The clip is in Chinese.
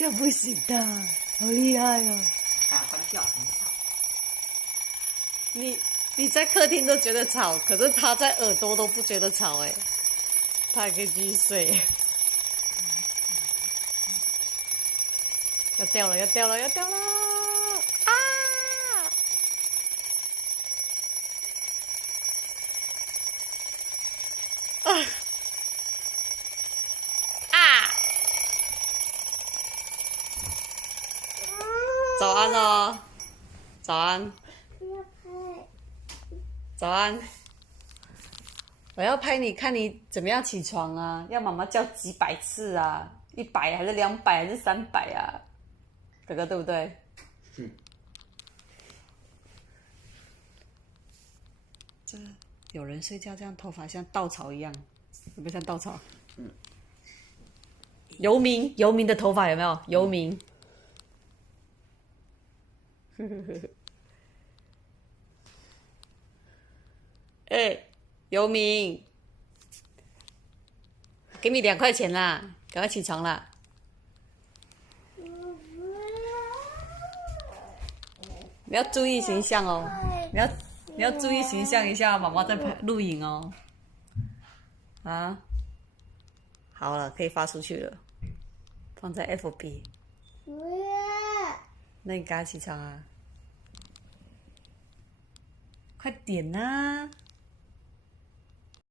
这样不行的，好厉害哦！啊，关掉很吵。你在客厅都觉得吵，可是他在耳朵都不觉得吵哎，他还可以继续睡。要掉了，要掉了，要掉了！啊！啊！啊！早安哦，早安，早安。我要拍你看你怎么样起床啊？要妈妈叫几百次啊？100还是200还是300啊？哥哥对不对？这有人睡觉这样头发像稻草一样，有没有像稻草？游民的头发有没有？游民。哎，游民，给你2块钱啦，赶快起床啦！你要注意形象哦，你要注意形象一下，妈妈在拍录影哦。啊，好了，可以发出去了，放在 FB。那你赶快起床啊！快点啊！